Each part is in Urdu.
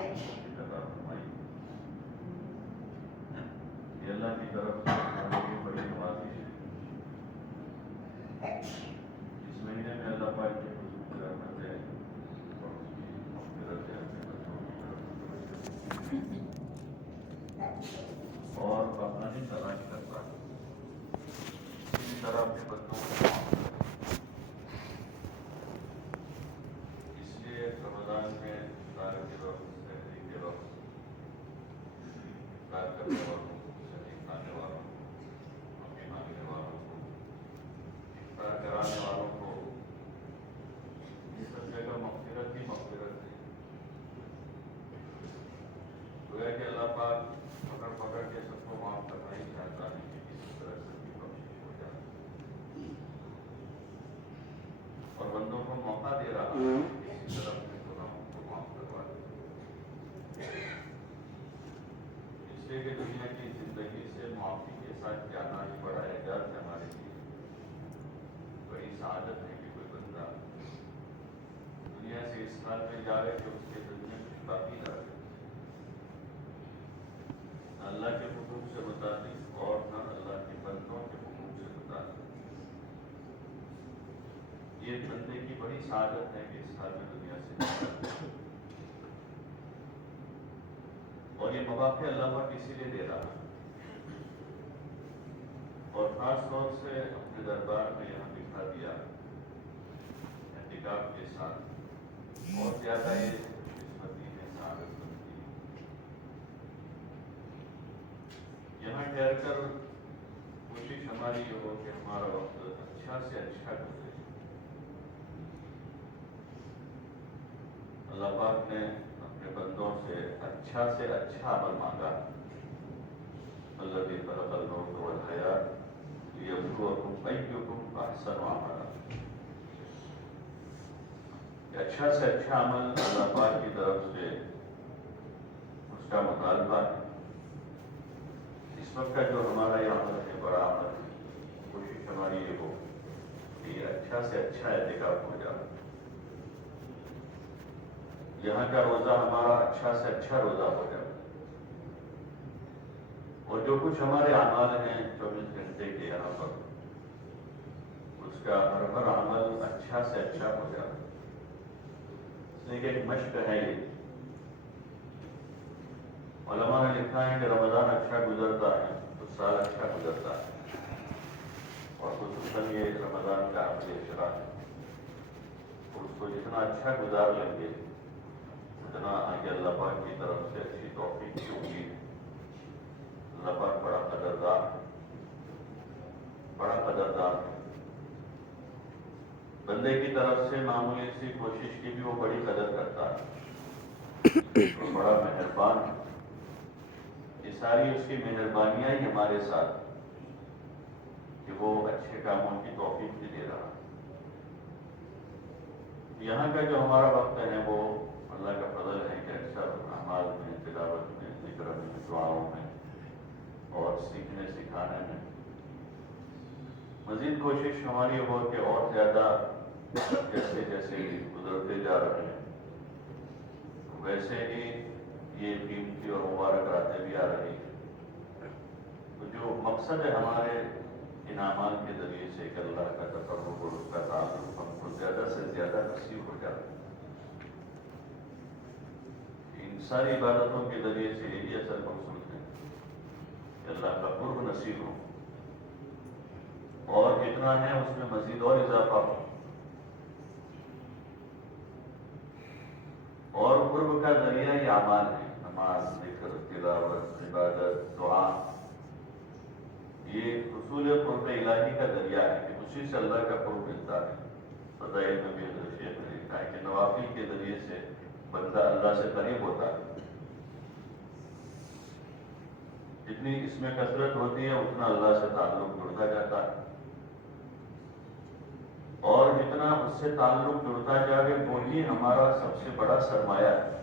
عطا فرمائی. یہ اللہ کی طرف سے ہمارے لیے بڑی نوازش ہے. اس مہینے میں اللہ پاک کے حضور کی رحمتیں اور اس کی مغفرت اپنے بندوں کی طرف اور بہانے تلاش کرتا ہے اسی طرح اپنے بندوں کو معاف کرتا ہے. اس لیے رمضان میں افطار کے وقت سحری کے وقت افطار کرنے والوں کو سحری کھانے والوں کو معافی مانگنے والوں کو افطار کرانے والوں کو یہ سب جگہ مغفرت ہی مغفرت ہے. گویا کہ اللہ پاک پکڑ پکڑ کے سب کو معاف کرنا ہی چاہتا ہے کہ کسی طرح سب کی بخشش ہو جائے اور بندوں کو موقع دے رہا ہے کہ کسی طرح اپنے گناہوں کو معاف کروا دے. اس لیے کہ دنیا کی زندگی سے معافی کے ساتھ جانا ہی بڑا اعزاز ہے ہمارے لیے. بڑی سعادت ہے کہ کوئی بندہ دنیا سے اس حال میں جا رہے کہ اس کے دل میں کچھ باقی نہ رہے, نہ اللہ کے حقوق سے متعلق اور نہ اللہ کے بندوں کے حقوق سے متعلق. یہ بندے کی بڑی سعادت ہے کہ اس حال میں دنیا سے جا رہا ہے. اور یہ مواقع اللہ پاک اسی لیے دے رہا ہے اور خاص طور سے اپنے دربار میں یہاں دکھا دیا احتکاف کے ساتھ اور زیادہ یہ قسمتی میں سعادت بنتی ہے. یہاں ٹھہر کر کوشش ہماری یہ ہو کہ ہمارا وقت اچھا سے اچھا گزرے. اللہ پاک نے اپنے بندوں سے اچھا عمل مانگا. الذی خلق الموت والحیاۃ لیبلوکم ایکم احسن عملا. اچھا سے اچھا عمل اللہ پاک کی طرف سے اس کا مطالبہ ہے. اس وقت کا جو ہمارا یہ عمل ہے بڑا عمل ہے. کوشش ہماری یہ ہو کہ یہ اچھا سے اچھا اعتکاف ہو جائے. یہاں کا روزہ ہمارا اچھا سے اچھا روزہ ہو جائے اور جو کچھ ہمارے اعمال ہیں 24 گھنٹے کے یہاں پر اس کا ہر عمل اچھا سے اچھا ہو جائے. اس لیے کہ ایک مشق ہے یہ. علماء نے لکھا ہے کہ رمضان اچھا گزرتا ہے تو سال اچھا گزرتا ہے اور خصوصاً یہ رمضان کا عمل اشرا ہے. اس کو جتنا اچھا گزار لیں گے اتنا آگے اللہ پاک کی طرف سے اچھی توفیق کی امید ہے. اللہ پاک بڑا قدردار ہے, بڑا قدردار ہے. بندے کی طرف سے معمولی سی کوشش کی بھی وہ بڑی قدر کرتا ہے اور بڑا مہربان ہے. یہ ساری اس کی مہربانیاں ہی ہمارے ساتھ کہ وہ اچھے کاموں کی توفیق بھی دے رہا ہے. یہاں کا جو ہمارا وقت ہے وہ اللہ کا فضل ہے کہ اکثر اعمال میں, تلاوت میں, ذکر میں, دعاؤں میں اور سیکھنے سکھانے میں مزید کوشش ہماری ہو کہ اور زیادہ جیسے جیسے گزرتے جا رہے ہیں ویسے ہی یہ قیمتی اور مبارک راتیں بھی آ رہی ہیں. تو جو مقصد ہے ہمارے ان اعمال کے ذریعے سے کہ اللہ کا تقرب اور اس کا تعلق ہم کو زیادہ سے زیادہ نصیب ہو جائے. ان ساری عبادتوں کے ذریعے سے یہی اصل مقصود ہے کہ اللہ کا قرب نصیب ہو اور جتنا ہے اس میں مزید اور اضافہ ہو. اور قرب کا ذریعہ یہ اعمال ہے, نماز, ذکر, تلاوت, عبادت, دعا. یہ حصول قرب الہی کا ذریعہ ہے کہ اسی سے اللہ کا قرب ملتا ہے. فضائل میں بھی حضرت شیخ نے لکھا ہے کہ نوافل کے ذریعے سے بندہ اللہ سے قریب ہوتا ہے. جتنی اس میں کثرت ہوتی ہے اتنا اللہ سے تعلق جڑتا جاتا ہے اور جتنا اس سے تعلق جڑتا جائے وہی ہمارا سب سے بڑا سرمایہ ہے.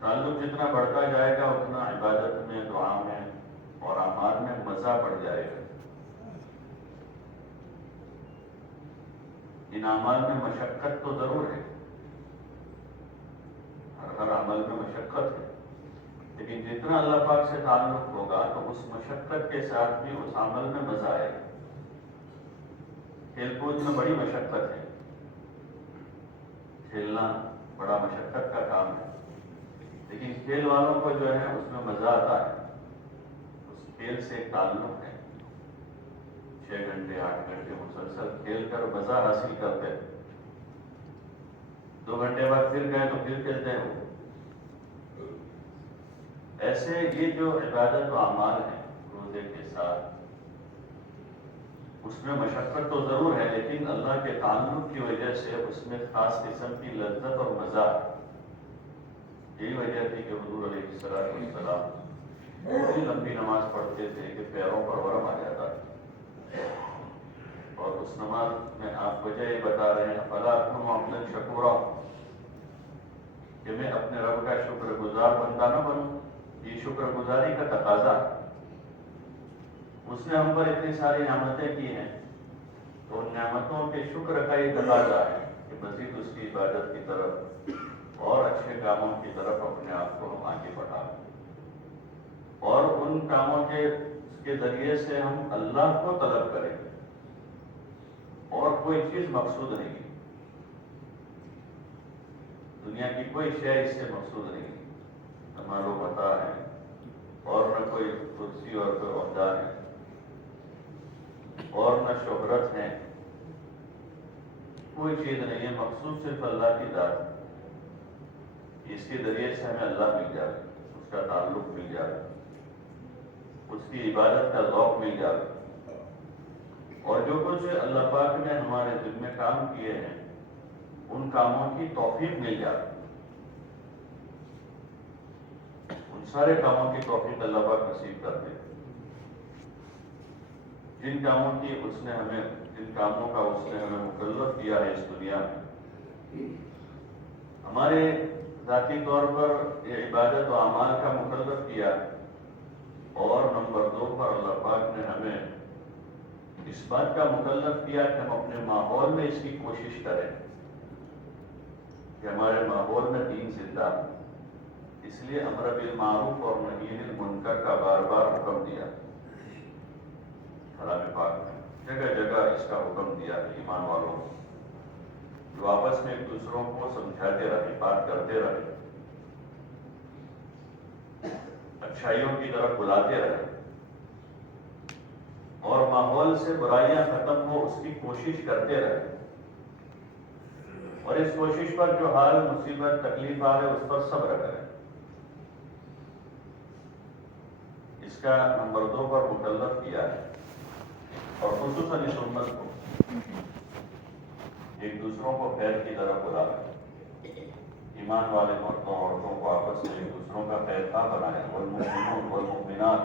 تعلق جتنا بڑھتا جائے گا اتنا عبادت میں, دعا میں اور اعمال میں مزہ بڑھ جائے گا. ان اعمال میں مشقت تو ضرور ہے پاک سے تعلق ہوگا تو اس مشقت کے ساتھ بھی اس عمل میں مزہ آئے گا۔ کھیل کود میں بڑی مشقت ہے، کھیلنا بڑا مشقت کا کام ہے، لیکن کھیل والوں کو جو ہے اس میں مزہ آتا ہے، اس کھیل سے ایک تعلق ہے، 6 گھنٹے 8 گھنٹے مسلسل کھیل کر مزہ حاصل کرتے ہیں، 2 گھنٹے بعد پھر گئے تو پھر کھیلتے ہیں۔ ایسے یہ جو عبادت و اعمال ہیں روزے کے ساتھ، اس میں مشقت تو ضرور ہے، لیکن اللہ کے تعلق کی وجہ سے اس میں خاص قسم کی لذت اور مزہ ہے۔ یہی وجہ تھی کہ حضور علیہ السلام بڑی لمبی نماز پڑھتے تھے کہ پیروں پر ورم آ جاتا ہے، اور اس نماز میں آپ وجہ یہ بتا رہے ہیں فلا اکون عبدا شکورا، کہ میں اپنے رب کا شکر گزار بندہ نہ بنوں، یہ شکر گزاری کا تقاضا ہے۔ اس نے ہم پر اتنی ساری نعمتیں کی ہیں تو ان نعمتوں کے شکر کا یہ تقاضا ہے کہ مزید اس کی عبادت کی طرف اور اچھے کاموں کی طرف اپنے آپ کو ہم آگے بڑھائیں، اور ان کاموں کے ذریعے سے ہم اللہ کو طلب کریں، اور کوئی چیز مقصود نہیں ہے، دنیا کی کوئی شے اس سے مقصود نہیں ہے، نہ مال و متاع ہے اور نہ کوئی کرسی اور کوئی عہدہ ہے اور نہ شہرت ہے، کوئی چیز نہیں ہے، مقصود صرف اللہ کی ذات ہے، اس کے ذریعے سے ہمیں اللہ مل جائے، اس کا تعلق مل جائے، اس کی عبادت کا ذوق مل جائے، اور جو کچھ اللہ پاک نے ہمارے ذمہ کام کیے ہیں ان کاموں کی توفیق مل جائے، ان سارے کاموں کی توفیق اللہ پاک نصیب کر دے، جن کاموں کی جن کاموں کا اس نے ہمیں مکلف کیا ہے اس دنیا میں۔ ہمارے ذاتی طور پر یہ عبادت و اعمال کا مکلف کیا ہے، اور نمبر 2 پر اللہ پاک نے ہمیں اس بات کا مکلف کیا کہ ہم اپنے ماحول میں اس کی کوشش کریں کہ ہمارے ماحول میں دین زندہ ہو، اس لیے امر بالمعروف اور نہی عن المنکر کا بار بار حکم دیا، کلام پاک میں جگہ جگہ اس کا حکم دیا ہے ایمان والوں کو، جو آپس میں ایک دوسروں کو سمجھاتے رہے، بات کرتے رہے، اچھائیوں کی طرف بلاتے رہے، اور ماحول سے برائیاں ختم ہو اس کی کوشش کرتے رہے، اور اس کوشش پر جو حال مصیبت تکلیف آ رہے اس پر صبر کریں، اس کا نمبر 2 پر مکلف کیا ہے، اور خصوصاً اس امت کو ایک دوسروں کو خیر کی طرف بلا رہے، ایمان والے مردوں عورتوں کو آپس میں ایک دوسروں کا خیر خواہ بنائے، والمؤمنون والمؤمنات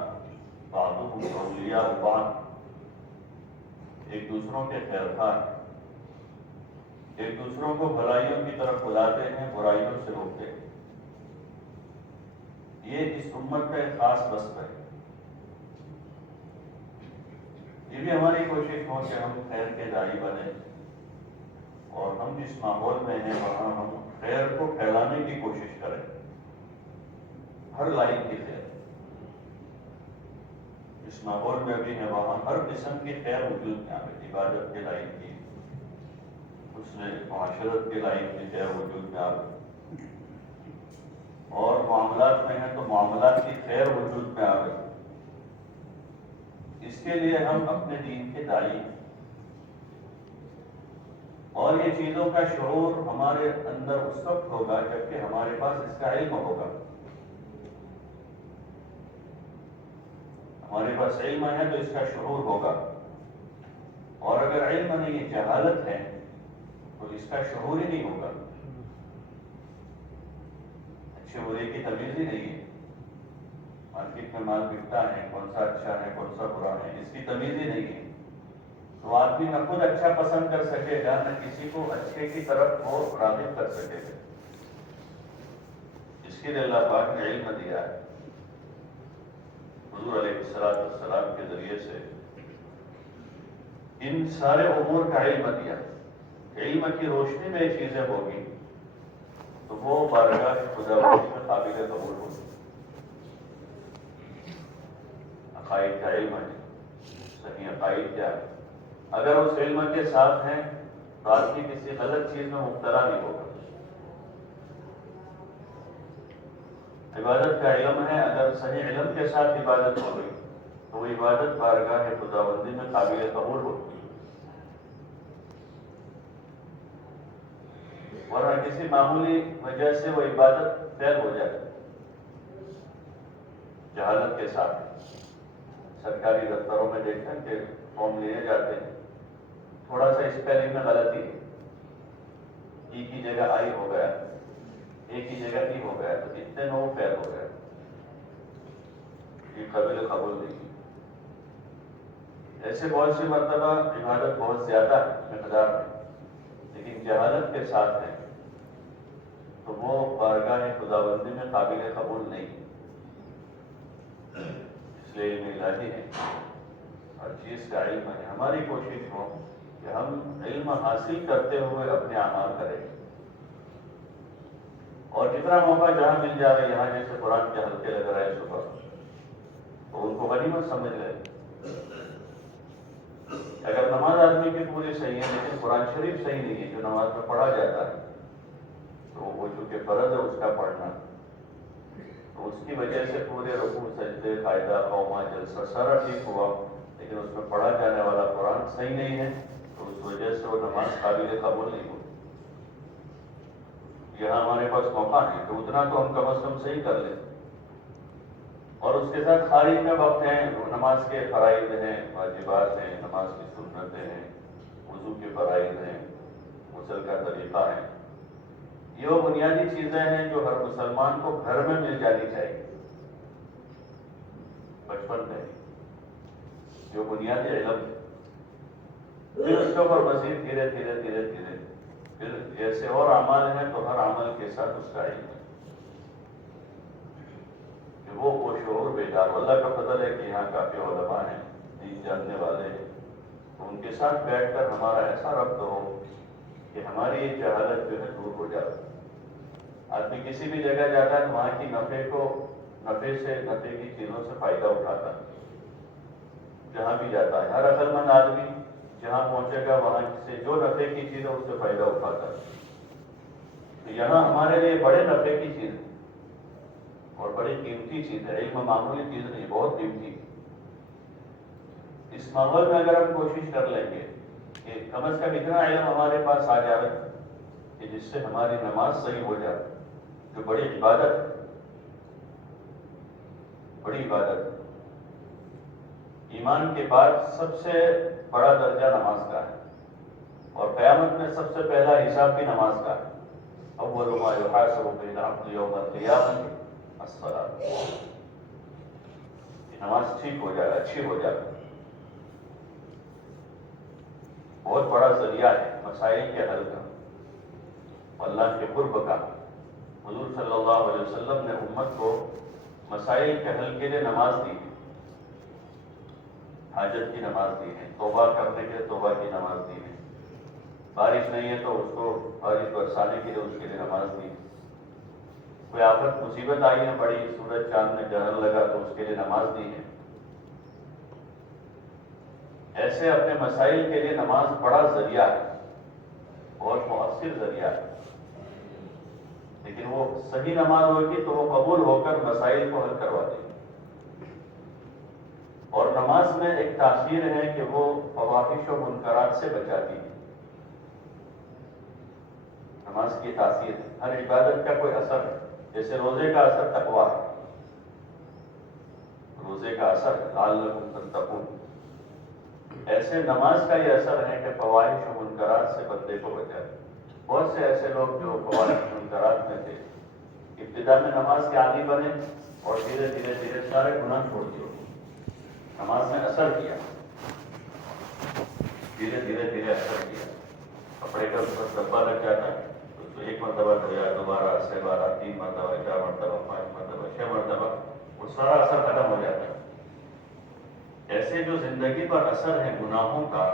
بعضهم اولیاء بعض، ایک دوسروں کے خیر خواہ، ایک دوسروں کو بھلائیوں کی طرف بلاتے ہیں، برائیوں سے روکتے ہیں، یہ اس امت کا ایک خاص وصف ہے۔ یہ بھی ہماری کوشش ہو کہ ہم خیر کے داعی بنیں، اور ہم جس ماحول میں ہیں وہاں ہم خیر کو پھیلانے کی کوشش کریں، ہر لائن کی خیر، جس ماحول میں بھی ہیں وہاں ہر قسم کی خیر وجود میں آئے، عبادت کے لائن کی، اس نے معاشرت کے لائن کی خیر وجود میں آئے، اور معاملات میں ہیں تو معاملات کی خیر وجود میں آئے، اس کے لیے ہم اپنے دین کے داعی ہیں، اور یہ چیزوں کا شعور ہمارے اندر اس وقت ہوگا جبکہ ہمارے پاس اس کا علم ہوگا، ہمارے پاس علم ہے تو اس کا شعور ہوگا، اور اگر علم نہیں جہالت ہے تو اس کا شعور ہی نہیں ہوگا، اچھے برے کی تمیز ہی نہیں ہے، مارکیٹ میں مال بکتا ہے کون سا اچھا ہے کون سا برا ہے اس کی تمیز ہی نہیں ہے، تو آدمی نہ خود اچھا پسند کر سکے گا نہ کسی کو اچھے کی طرف وہ راغب کر سکے گا، اس کے لیے اللہ پاک نے علم دیا ہے، حضور علیہ السلام کے ذریعے سے ان سارے امور کا علم دیا، علم کی روشنی میں یہ چیزیں ہوگی تو وہ بارگاہ خدا بندی میں قابل قبول ہوگی، عقائد کا علم ہے، صحیح عقائد کیا ہے، اگر اس علم کے ساتھ ہیں تو آدمی کسی غلط چیز میں مبتلا نہیں ہوگا۔ عبادت کا علم ہے، اگر صحیح علم کے ساتھ عبادت ہو گئی تو وہ عبادت بارگاہ خداوندی میں قابل قبول ہوتی ہے، ورنہ کسی معمولی وجہ سے وہ عبادت فیل ہو جاتی ہے جہالت کے ساتھ۔ سرکاری دفتروں میں دیکھیں کہ فارم لیے جاتے ہیں، تھوڑا سا اسپیلنگ میں غلطی ہے، ای کی جگہ آئی ہو گیا، اے کی جگہ ای ہو گیا، تو اتنے میں وہ فیل ہو گیا، یہ قابل قبول نہیں ہے۔ ایسے بہت سی مرتبہ عبادت بہت زیادہ ہے مقدار میں، لیکن جہالت کے ساتھ ہے تو وہ بارگاہ خداوندی میں قابل قبول نہیں ہے۔ اس لیے علم الہی ہے، ہر چیز کا علم ہے۔ ہماری کوشش ہو کہ ہم علم حاصل کرتے ہوئے اپنے اعمال کریں، اور جتنا موقع جہاں مل جائے، یہاں جیسے قرآن کے حلقے لگ رہے ہیں صبح، تو ان کو غنیمت سمجھ لیں۔ اگر نماز آدمی کی پوری صحیح ہے لیکن قرآن شریف صحیح نہیں ہے جو نماز میں پڑھا جاتا ہے، تو وہ چونکہ فرض ہے اس کا پڑھنا، تو اس کی وجہ سے پورے رکوع سجدے قاعدہ قوما جلسہ سارا ٹھیک ہوا، لیکن اس میں پڑھا جانے والا قرآن صحیح نہیں ہے، تو اس وجہ سے وہ نماز قابل قبول نہیں ہوتی۔ یہاں ہمارے پاس موقع نہیں تو اتنا تو ہم کم از کم صحیح کر لیں، اور اس کے ساتھ خارج میں وقت ہیں، نماز کے فرائض ہیں، واجبات ہیں، نماز کی سنتیں ہیں، وضو کے فرائض ہیں، غسل کا طریقہ ہے، یہ وہ بنیادی چیزیں ہیں جو ہر مسلمان کو گھر میں مل جانی چاہیے بچپن میں، جو بنیادی علم ہے۔ پھر اس کے اوپر مزید دھیرے دھیرے دھیرے دھیرے پھر جیسے اور اعمال ہیں تو ہر عمل کے ساتھ اس کا علم ہے کہ وہ شعور بیدار۔ اللہ کا فضل ہے کہ یہاں کافی علماء ہیں، دین جاننے والے ہیں، تو ان کے ساتھ بیٹھ کر ہمارا ایسا ربط ہو کہ ہماری یہ جہالت جو ہے دور ہو جاتی۔ آدمی کسی بھی جگہ جاتا ہے تو وہاں کی نفع کی چیزوں سے فائدہ اٹھاتا ہے، جہاں بھی جاتا ہے۔ ہر عقل مند آدمی جہاں پہنچے گا وہاں سے جو نفع کی چیز ہے اس سے فائدہ اٹھاتا ہے۔ تو یہاں ہمارے لیے بڑے نفع کی چیز ہے اور بڑی قیمتی چیز ہے، علم معمولی چیز نہیں، بہت قیمتی۔ اس ماحول میں اگر ہم کوشش کر لیں گے کہ کم از کم اتنا علم ہمارے پاس آ جائے کہ جس سے ہماری نماز صحیح ہو جائے، جو بڑی عبادت ہے، بڑی عبادت ہے۔ ایمان کے بعد سب سے بڑا درجہ نماز کا ہے، اور قیامت میں سب سے پہلا حساب بھی نماز کا ہے۔ اول ما یحاسب به العبد یوم القیامۃ الصلاۃ، نماز ٹھیک ہو جائے، اچھی ہو جائے، بہت بڑا ذریعہ ہے مسائل کے حل کا، اللہ کے قرب کا۔ حضور صلی اللہ علیہ وسلم نے امت کو مسائل کے حل کے لیے نماز دی ہے، حاجت کی نماز دی ہے، توبہ کرنے کے لیے توبہ کی نماز دی ہے، بارش نہیں ہے تو اس کو بارش برسانے کے لیے اس کے لیے نماز دی ہے، کوئی آفت مصیبت آئی ہے بڑی، سورج چاند میں جہر لگا تو اس کے لیے نماز دی ہے۔ ایسے اپنے مسائل کے لیے نماز بڑا ذریعہ ہے، بہت مؤثر ذریعہ ہے، لیکن وہ صحیح نماز ہوگی تو وہ قبول ہو کر مسائل کو حل کروا دے گی۔ اور نماز میں ایک تاثیر ہے کہ وہ فواحش و منکرات سے بچاتی ہے، نماز کی تاثیر ہے۔ ہر عبادت کا کوئی اثر ہے، جیسے روزے کا اثر تقویٰ ہے، روزے کا اثر لعلکم تتقون، ایسے نماز کا یہ اثر ہے کہ فواحش و منکرات سے بندے کو بچائے۔ بہت سے ایسے لوگ جو فواحش و منکرات میں تھے، ابتدا میں نماز کے عادی بنے اور دھیرے دھیرے دھیرے سارے گناہ چھوڑ دیے، نماز نے اثر کیا، دھیرے دھیرے دھیرے اثر کیا۔ کپڑے کا اوپر ڈبہ لگ جاتا ہے تو اس کو ایک مرتبہ دھویا، دوبارہ 6 بار، 3 مرتبہ، 4 مرتبہ، 5 مرتبہ، 6 مرتبہ، وہ سارا اثر ختم ہو جاتا ہے۔ ایسے جو زندگی پر اثر ہے گناہوں کا،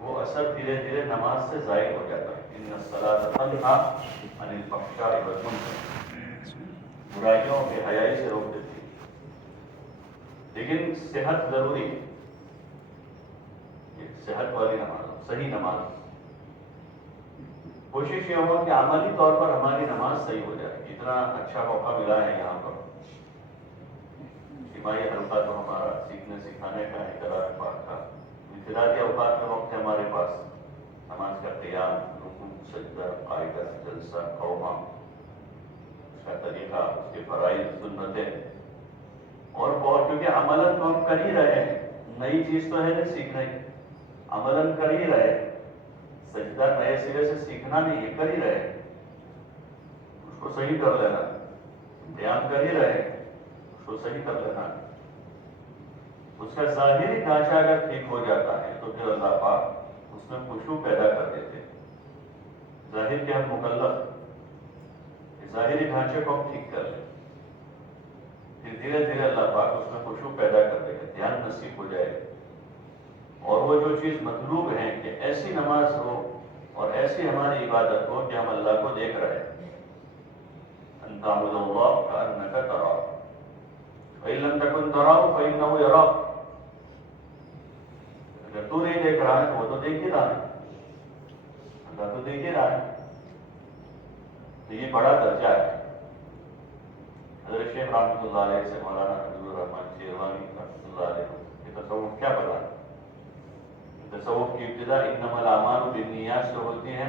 وہ اثر دھیرے دھیرے نماز سے ظاہر ہو جاتا ہے۔ ان الصلاۃ تنہیٰ عن الفحشاء والمنکر، برائیوں اور بے حیائی سے روک دیتی ہے۔ لیکن صحت ضروری ہے، صحت والی نماز ہو، صحیح نماز ہو۔ کوشش یہ ہو کہ عملی طور پر ہماری نماز صحیح ہو جائے۔ اتنا اچھا موقع ملا ہے یہاں پر، اجتماعی حلقہ تو ہمارا سیکھنے سکھانے کا ہے، کلام پاک کا، ابتدائی اوقات میں وقت ہے ہمارے پاس، نماز کا قیام، رکوع، سجدہ، قاعدہ، جلسہ، قومہ، اس کا طریقہ، اس کے فرائض، سنتیں، اور بہت، کیونکہ عملاً تو ہم کر ہی رہے ہیں، نئی چیز تو ہے نہیں سیکھنا ہی، عملاً کر ہی رہے ہیں، سجدہ نئے سرے سے سیکھنا نہیں ہے، کر ہی رہے ہیں، اس کو صحیح کر لینا، بیان کر ہی رہے ہیں، اس کو صحیح کر لینا۔ اس کا ظاہری ڈھانچہ اگر ٹھیک ہو جاتا ہے تو پھر اللہ پاک اس میں خشوع پیدا کر دیتے ہیں۔ ظاہر کے ہم مکلف، ظاہری ڈھانچے کو ہم ٹھیک کر لیں، پھر دھیرے دھیرے اللہ پاک اس میں خشوع پیدا کر دے گا، دھیان نصیب ہو جائے گا، اور وہ جو چیز مطلوب ہے کہ ایسی نماز ہو اور ایسی ہماری عبادت ہو کہ ہم اللہ کو دیکھ رہے ہیں، ان تعبد اللہ کأنک تراہ فإن لم تکن تراہ فإنہ یراک، اگر تو نہیں دیکھ رہا ہے تو وہ تو دیکھ ہی رہا ہے، اللہ تو دیکھ ہی رہا ہے۔ تو یہ بڑا درجہ ہے۔ حضرت شیخ رحمۃ اللہ علیہ سے مولانا حبیب الرحمن شیروانی رحمۃ اللہ علیہ یہ تصوف کیا بتا ہے؟ تصوف کی ابتدا انما الاعمال بالنیات سے ہوتی ہے،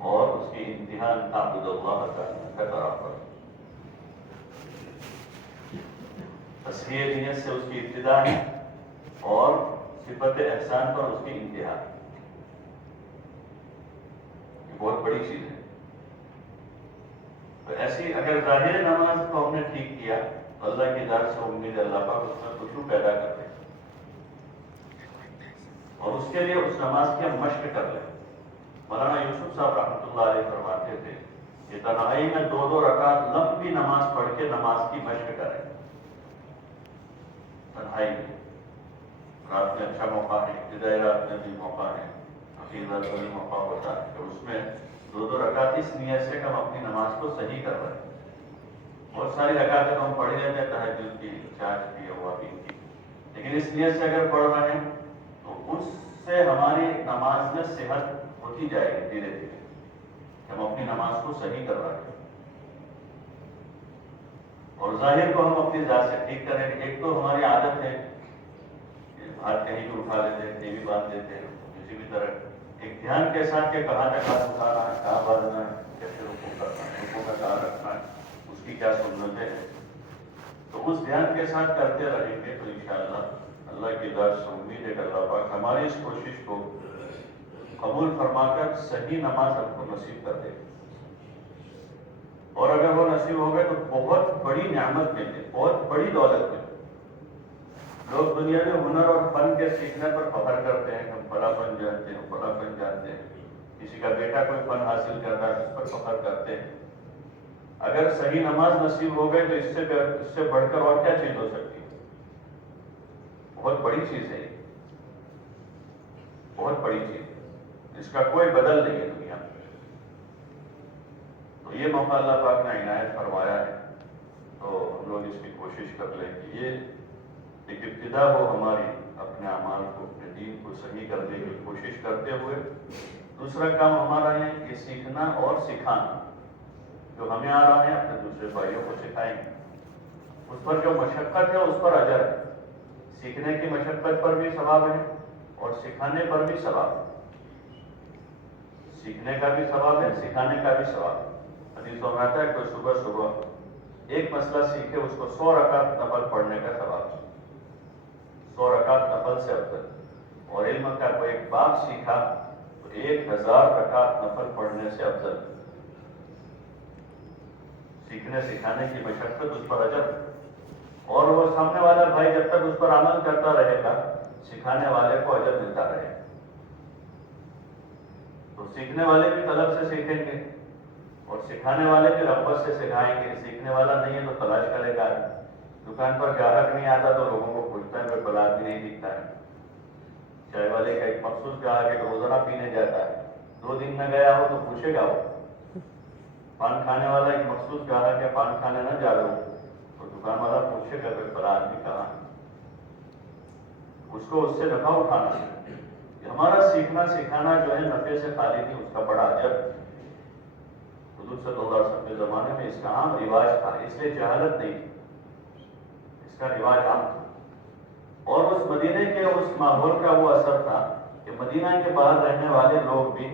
اور اس کی انتہا ان تعبد اللہ کأنک تراہ پر، تصحیح نیت سے اس کی ابتدا ہے اور صفت احسان پر اس کی انتہا ہے۔ یہ بہت بڑی چیز ہے۔ تو ایسی اگر ظاہر نماز کو ہم نے ٹھیک کیا تو اللہ کی ذات سے امید اللہ پاک اس میں خشوع پیدا کر دے، اور اس کے لیے اس نماز کی ہم مشق کر لیں۔ مولانا یوسف صاحب رحمۃ اللہ علیہ فرماتے تھے کہ تنہائی میں 2 رکعت لمبی نماز پڑھ کے نماز کی مشق کریں، تنہائی میں، رات میں اچھا موقع ہے، ابتدائی رات میں بھی موقع ہے، اخیر رات میں بھی موقع ہوتا ہے، تو اس میں 2 رکعت اس نیت سے کہ ہم اپنی نماز کو صحیح کر رہے ہیں۔ بہت ساری رکعتیں تو ہم پڑھ لیتے ہیں تہجد کی، چاش کی، اوابین کی، لیکن اس نیت سے اگر پڑھ رہے ہیں تو اس سے ہماری نماز میں صحت ہوتی جائے گی دھیرے دھیرے، کہ ہم اپنی نماز کو صحیح کر رہے ہیں، اور ظاہر کو ہم اپنی ذات سے ٹھیک کریں گے۔ ایک تو ہماری عادت ہے کہ ہاتھ کہیں بھی اٹھا لیتے ہیں، کہیں بھی باندھ دیتے ہیں، کسی بھی طرح ایک دھیان کے ساتھ کہ کہاں تک ہاتھ اٹھانا ہے، کہاں باندھنا ہے، کیسے رکوع کرنا ہے، رکوع کا کہاں رکھنا ہے، اس کی کیا سنتیں ہیں، تو اس دھیان کے ساتھ کرتے رہیں گے تو انشاءاللہ اللہ کی ذات سے امید ہے کہ اللہ پاک ہماری اس کوشش کو قبول فرما کر صحیح نماز ہم کو نصیب کر دے، اور اگر وہ نصیب ہو گئے تو بہت بڑی نعمت مل گئی، بہت بڑی دولت مل گئی۔ لوگ دنیا میں ہنر اور فن کے سیکھنے پر فخر کرتے ہیں کہ ہم فلاں فن جانتے ہیں، فلاں فن جانتے ہیں، کسی کا بیٹا کوئی فن حاصل کرتا ہے اس پر فخر کرتے ہیں۔ اگر صحیح نماز نصیب ہو گئے تو اس سے بڑھ کر اور کیا چیز ہو سکتی ہے؟ بہت بڑی چیز ہے یہ، بہت بڑی چیز، اس کا کوئی بدل نہیں ہے دنیا میں۔ تو یہ موقع اللہ پاک نے عنایت فرمایا ہے، تو ہم لوگ اس کی کوشش کر لیں کہ یہ ایک ابتدا ہو ہماری، اپنے اعمال کو، اپنے دین کو صحیح کرنے کی کوشش کرتے ہوئے۔ دوسرا کام ہمارا ہے کہ سیکھنا اور سکھانا، جو ہمیں آ رہا ہے اپنے دوسرے بھائیوں کو سکھائیں گے، اس پر جو مشقت ہے اس پر اجر ہے، سیکھنے کی مشقت پر بھی ثواب ہے اور سکھانے پر بھی ثواب ہے، سیکھنے کا بھی ثواب ہے، سکھانے کا بھی ثواب ہے۔ حدیث میں آتا ہے کہ صبح صبح ایک مسئلہ سیکھے اس کو 100 رکعت نفل پڑھنے کا ثواب ہے، 100 رکعت نفل سے افضل، اور علم کا کوئی ایک باب سیکھا تو 1000 رکعت نفل پڑھنے سے افضل۔ سیکھنے سکھانے کی مشقت اس پر اجر، اور وہ سامنے والا بھائی جب تک اس پر عمل کرتا رہے گا سکھانے والے کو اجر ملتا رہے گا۔ تو سیکھنے والے بھی طلب سے سیکھیں گے اور سکھانے والے بھی رغبت سے سکھائیں گے۔ سیکھنے والا نہیں ہے تو تلاش کرے گا، دکان پر گاہک نہیں آتا تو لوگوں کو پوچھتا ہے، کوئی پلاٹ بھی نہیں دکھتا ہے۔ چائے والے کا ایک مخصوص گاہک ہے کہ روزانہ پینے جاتا ہے، 2 دن میں گیا ہو تو پوچھے گا وہ۔ پان کھانے والا ایک مخصوص گاہک ہے، پان کھانے نہ جا رہے ہو تو دکان والا پوچھے گا کوئی پلاٹ بھی کہاں ہے۔ اس کو اس سے نفع اٹھانا ہے. کہ ہمارا سیکھنا سکھانا جو ہے نفع سے خالی نہیں، اس کا بڑا اجر. حضور صلی اللہ علیہ وسلم کے زمانے میں اس کا عام رواج تھا، اس لیے جہالت نہیں تھی، اس کا رواج عام تھا. اور اس مدینے کے اس ماحول کا وہ اثر تھا کہ مدینہ کے باہر رہنے والے لوگ بھی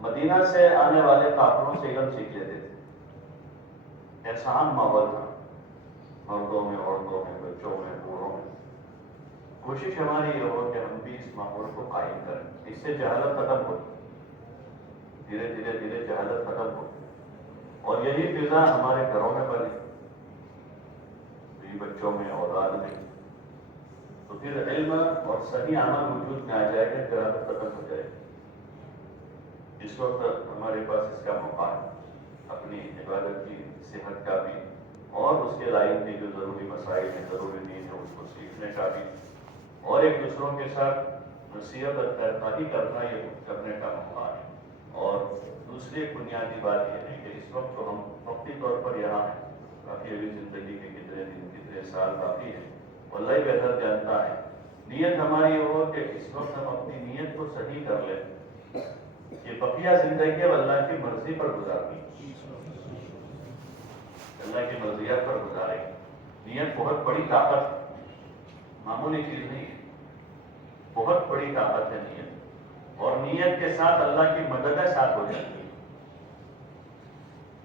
مدینہ سے آنے والے قافلوں سے علم سیکھ لیتے تھے. ایسا عام ماحول تھا، مردوں میں، عورتوں میں، بچوں میں، بوڑھوں میں. کوشش ہماری یہ ہو کہ ہم بھی اس ماحول کو قائم کریں، اس سے جہالت ختم ہو، دھیرے دھیرے دھیرے جہالت ختم ہو. اور یہی فضا ہمارے گھروں میں بنے، بھی بچوں میں، اولاد میں. تو پھر علم اور صحیح عمل وجود میں آ جائے گا، جہالت ختم ہو جائے گی. اس وقت ہمارے پاس اس کا موقع ہے، اپنی عبادت کی، صحت کا بھی، اور اس کے لائن کے جو ضروری مسائل ہیں، ضروری نہیں ہے، اس کو سیکھنے کا بھی، اور ایک دوسروں کے ساتھ نصیحت اور خیرخواہی کرنا، یہ کرنے کا موقع ہے. اور دوسری ایک بنیادی بات یہ ہے کہ اس وقت تو ہم وقتی طور پر یہاں ہیں، کافی ابھی زندگی کے کتنے دن، کتنے سال باقی ہیں، اللہ ہی بہتر جانتا ہے. نیت ہماری یہ ہو کہ اس وقت ہم اپنی نیت کو صحیح کر لیں کہ بقیہ زندگی اب اللہ کی مرضی پر گزارنی، اللہ کی مرضیات پر گزاریں. نیت بہت بڑی طاقت ہے، معمولی چیز نہیں ہے، بہت بڑی طاقت ہے نیت. اور نیت کے ساتھ اللہ کی مدد ساتھ ہو جاتی ہے.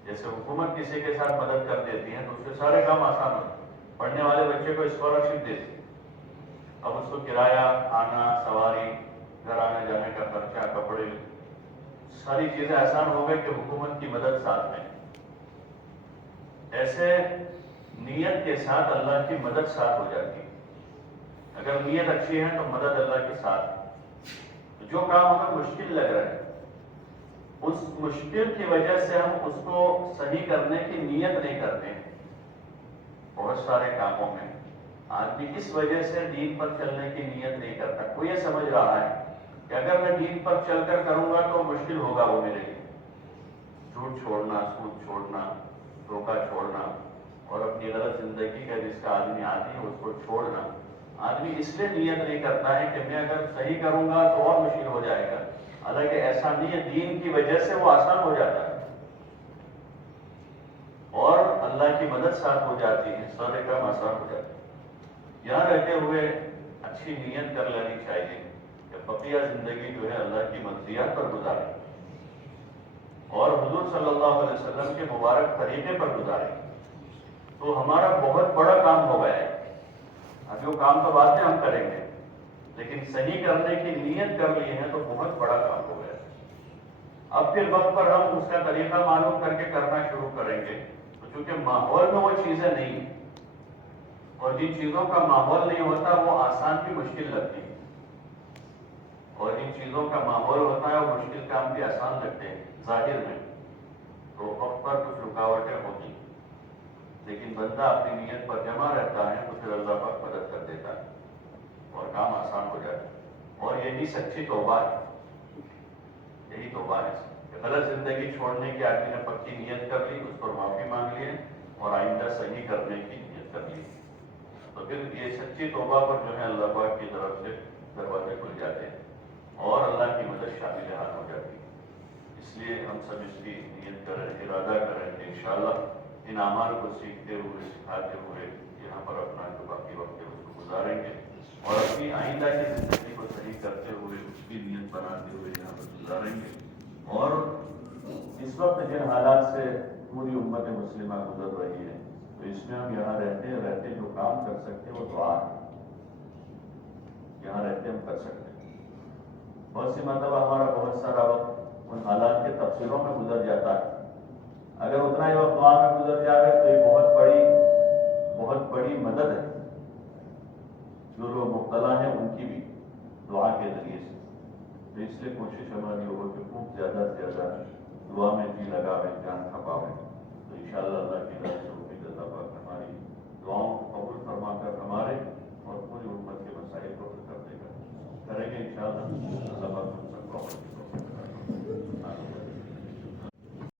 جیسے حکومت کسی کے ساتھ مدد کر دیتی ہے تو اس سے سارے کام آسان ہوتے ہیں. پڑھنے والے بچے کو اسکالرشپ دیتی ہے، اب اس کو کرایہ، کھانا، سواری، گھر آنے جانے کا خرچہ، کپڑے، ساری چیزیں آسان ہو گئی کہ حکومت کی مدد ساتھ میں. ایسے نیت کے ساتھ اللہ کی مدد ساتھ ہو جاتی ہے. اگر نیت اچھی ہے تو مدد اللہ کے ساتھ ہے. جو کام ہمیں مشکل لگ رہا ہے، اس مشکل کی وجہ سے ہم اس کو صحیح کرنے کی نیت نہیں کرتے ہیں. بہت سارے کاموں میں آدمی اس وجہ سے دین پر چلنے کی نیت نہیں کرتا. وہ یہ سمجھ رہا ہے کہ اگر میں دین پر چل کر کروں گا تو مشکل ہوگا وہ میرے لیے. جھوٹ چھوڑنا، سود چھوڑنا، دھوکہ چھوڑنا، اور اپنی غلط زندگی کا جس کا آدمی عادی ہے اس کو چھوڑنا. آدمی اس لیے نیت نہیں کرتا ہے کہ میں اگر صحیح کروں گا تو اور مشکل ہو جائے گا. حالانکہ ایسا نہیں ہے، دین کی وجہ سے وہ آسان ہو جاتا ہے اور اللہ کی مدد ساتھ ہو جاتی ہے، سارے کام آسان ہو جاتے ہیں. یہاں رہتے ہوئے اچھی نیت کر لینی چاہیے کہ بقیہ زندگی جو ہے اللہ کی مرضیات پر گزاریں اور حضور صلی اللہ علیہ وسلم کے مبارک طریقے پر گزاریں. تو ہمارا بہت بڑا کام ہو گیا ہے. اب وہ کام تو بعد میں ہم کریں گے، لیکن صحیح کرنے کی نیت کر لی ہے تو بہت بڑا کام ہو گیا. اب پھر وقت پر ہم اس کا طریقہ معلوم کر کے کرنا شروع کریں گے. تو چونکہ ماحول میں وہ چیزیں نہیں ہیں، اور جن چیزوں کا ماحول نہیں ہوتا وہ آسان بھی مشکل لگتی ہے، اور جن چیزوں کا ماحول ہوتا ہے وہ مشکل کام بھی آسان لگتے ہیں ظاہر میں. تو وقت پر کچھ رکاوٹیں ہوتی، لیکن بندہ اپنی نیت پر جمع رہتا ہے تو پھر اللہ پاک مدد کر دیتا ہے اور کام آسان ہو جاتا ہے. اور یہی سچی توبہ ہے، یہی توبہ ہے کہ غلط زندگی چھوڑنے کی آدمی نے پکی نیت کر لی، اس پر معافی مانگ لی اور آئندہ صحیح کرنے کی نیت کر لی. تو پھر یہ سچی توبہ پر جو ہے اللہ پاک کی طرف سے دروازے کھل جاتے ہیں اور اللہ کی مدد شامل حال ہو جاتی ہے. اس لیے ہم سب اس کی نیت کریں، ارادہ کریں کہ انشاءاللہ ان اعمال کو سیکھتے ہوئے، سکھاتے ہوئے یہاں پر اپنا جو باقی وقت ہے اس کو گزاریں گے اور اپنی آئندہ کی زندگی کو صحیح کرتے ہوئے، اس کی نیت بناتے ہوئے یہاں پر گزاریں گے. اور اس وقت جن حالات سے پوری امت مسلمہ گزر رہی ہے تو اس میں ہم یہاں رہتے جو کام کر سکتے ہیں وہ دعا ہے. یہاں رہتے ہم کر سکتے ہیں. بہت سی مرتبہ ہمارا بہت سارا وقت ان حالات کے تفصیلوں میں گزر جاتا ہے. اگر اتنا ہی وقت دعا میں گزر جائے تو یہ بہت بڑی مدد ہے. جو لوگ مبتلا ہیں ان کی بھی دعا کے ذریعے سے. تو اس لیے کوشش ہماری ہو کہ خوب زیادہ سے زیادہ دعا میں جی لگاویں، جان کھپاویں. تو انشاءاللہ اللہ کی